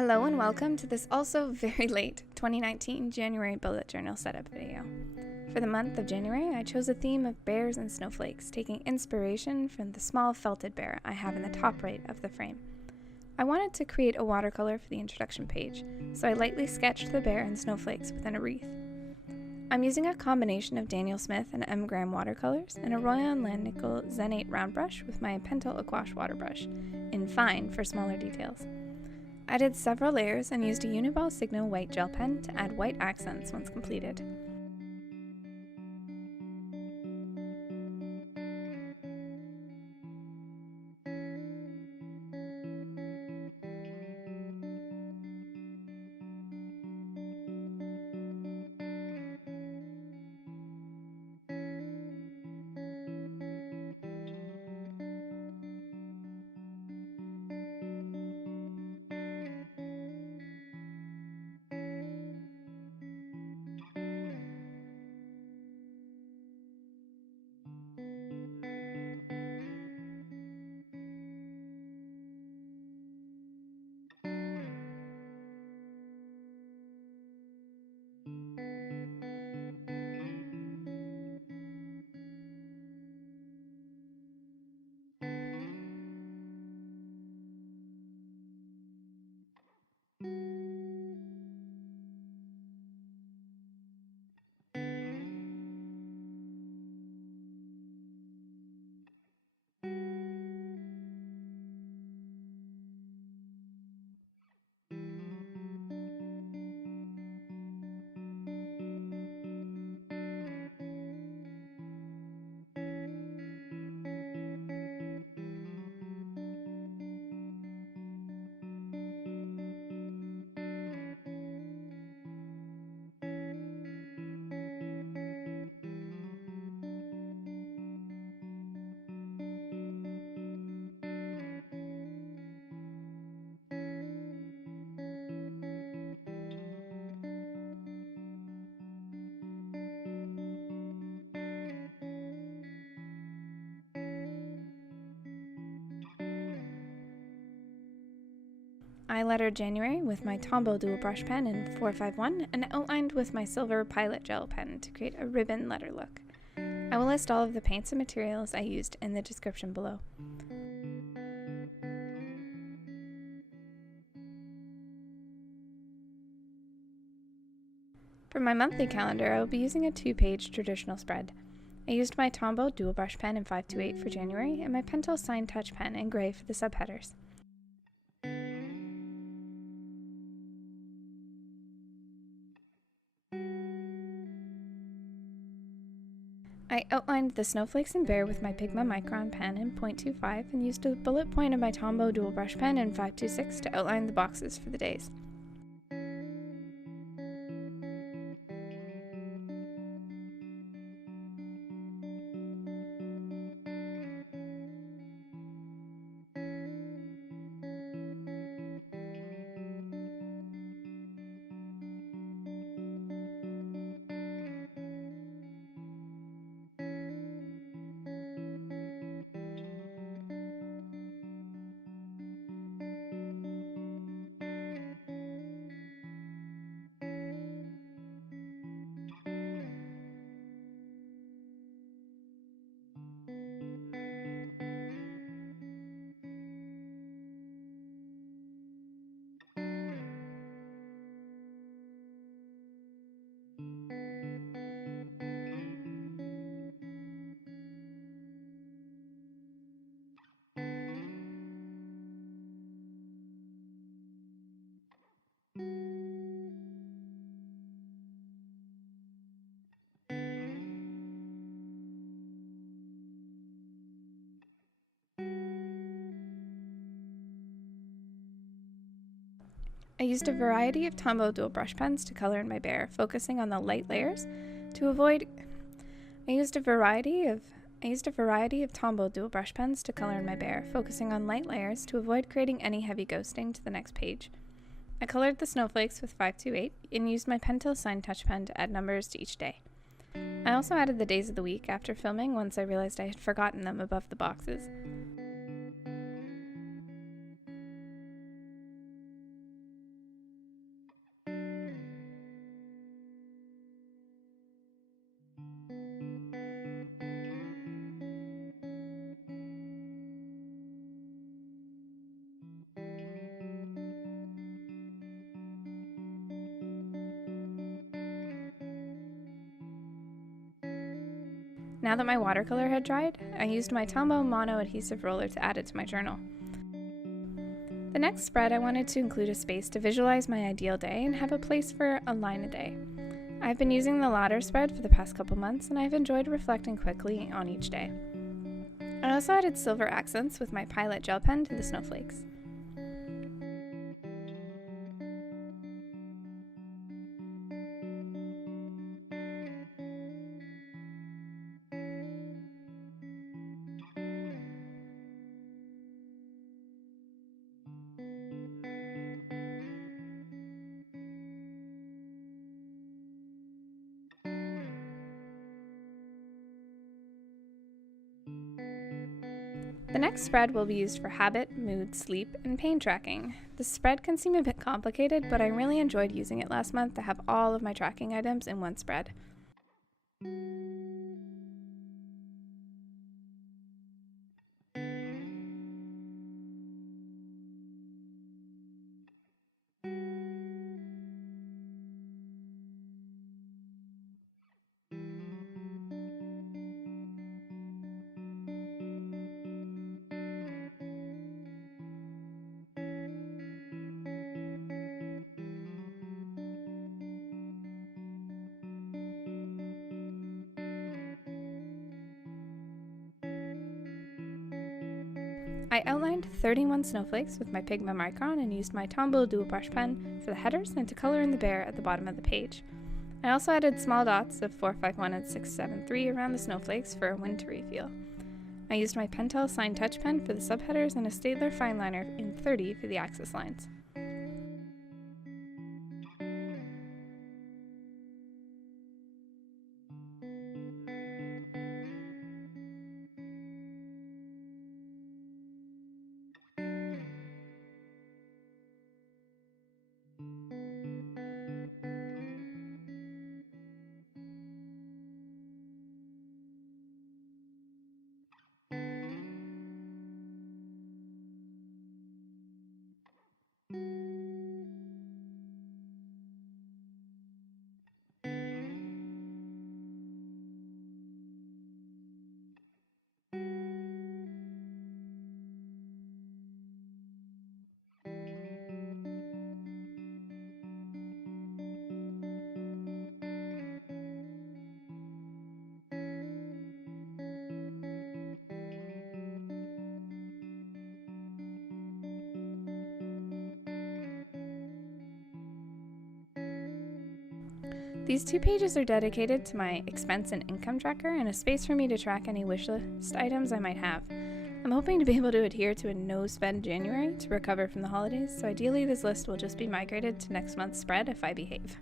Hello and welcome to this also very late 2019 January bullet journal setup video. For the month of January, I chose a theme of bears and snowflakes, taking inspiration from the small felted bear I have in the top right of the frame. I wanted to create a watercolor for the introduction page, so I lightly sketched the bear and snowflakes within a wreath. I'm using a combination of Daniel Smith and M. Graham watercolors and a Royan Langnickel Zen 8 round brush with my Pentel Aquash water brush, in fine for smaller details. I did several layers and used a Uni-Ball Signo white gel pen to add white accents once completed. I lettered January with my Tombow dual brush pen in 451 and outlined with my silver Pilot gel pen to create a ribbon letter look. I will list all of the paints and materials I used in the description below. For my monthly calendar, I will be using a 2-page traditional spread. I used my Tombow dual brush pen in 528 for January and my Pentel Sign Touch pen in gray for the subheaders. I outlined the snowflakes and bear with my Pigma Micron pen in .25 and used a bullet point of my Tombow dual brush pen in 526 to outline the boxes for the days. I used a variety of Tombow dual brush pens to color in my bear, focusing on the light layers to avoid. I used a variety of Tombow dual brush pens to color in my bear, focusing on light layers to avoid creating any heavy ghosting to the next page. I colored the snowflakes with 528 and used my Pentel Sign Touch pen to add numbers to each day. I also added the days of the week after filming once I realized I had forgotten them above the boxes. Now that my watercolor had dried, I used my Tombow mono adhesive roller to add it to my journal. The next spread, I wanted to include a space to visualize my ideal day and have a place for a line a day. I've been using the latter spread for the past couple months, and I've enjoyed reflecting quickly on each day. I also added silver accents with my Pilot gel pen to the snowflakes. The next spread will be used for habit, mood, sleep, and pain tracking. This spread can seem a bit complicated, but I really enjoyed using it last month to have all of my tracking items in one spread. I outlined 31 snowflakes with my Pigma Micron and used my Tombow dual brush pen for the headers and to color in the bear at the bottom of the page. I also added small dots of 451 and 673 around the snowflakes for a wintry feel. I used my Pentel Sign Touch pen for the subheaders and a Staedtler Fineliner in 30 for the axis lines. These 2 pages are dedicated to my expense and income tracker and a space for me to track any wishlist items I might have. I'm hoping to be able to adhere to a no-spend January to recover from the holidays, so ideally this list will just be migrated to next month's spread if I behave.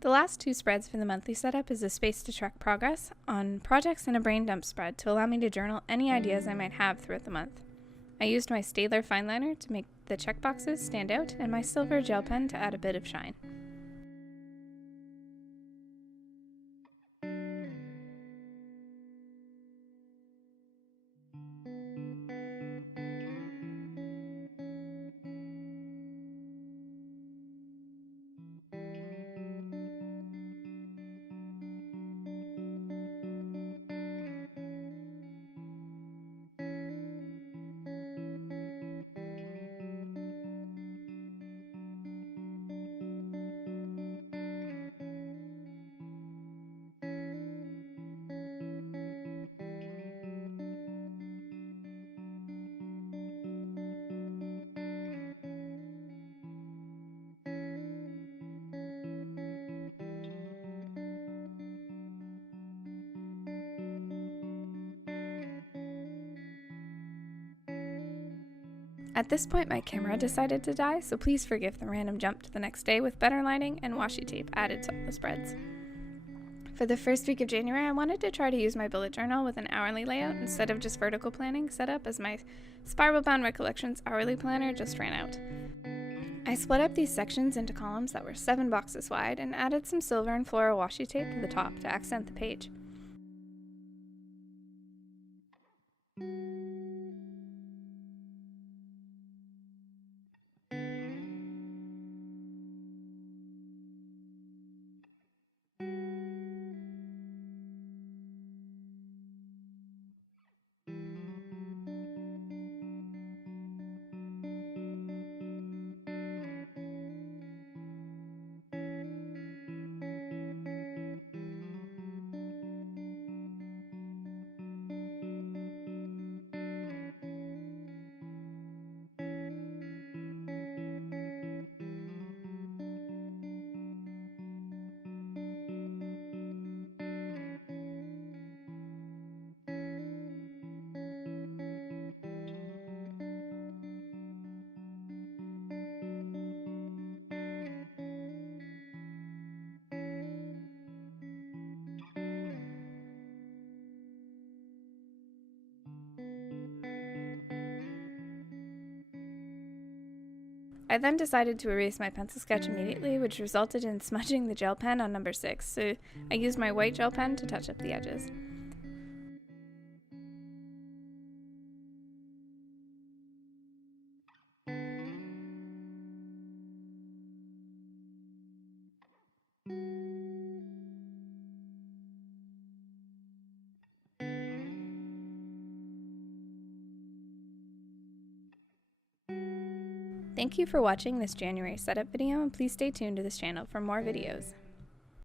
The last 2 spreads for the monthly setup is a space to track progress on projects and a brain dump spread to allow me to journal any ideas I might have throughout the month. I used my Staedtler Fineliner to make the checkboxes stand out and my silver gel pen to add a bit of shine. At this point, my camera decided to die, so please forgive the random jump to the next day with better lighting and washi tape added to all the spreads. For the first week of January, I wanted to try to use my bullet journal with an hourly layout instead of just vertical planning set up, as my Spiral-Bound Recollections hourly planner just ran out. I split up these sections into columns that were 7 boxes wide and added some silver and floral washi tape to the top to accent the page. I then decided to erase my pencil sketch immediately, which resulted in smudging the gel pen on number 6, so I used my white gel pen to touch up the edges. Thank you for watching this January setup video, and please stay tuned to this channel for more videos.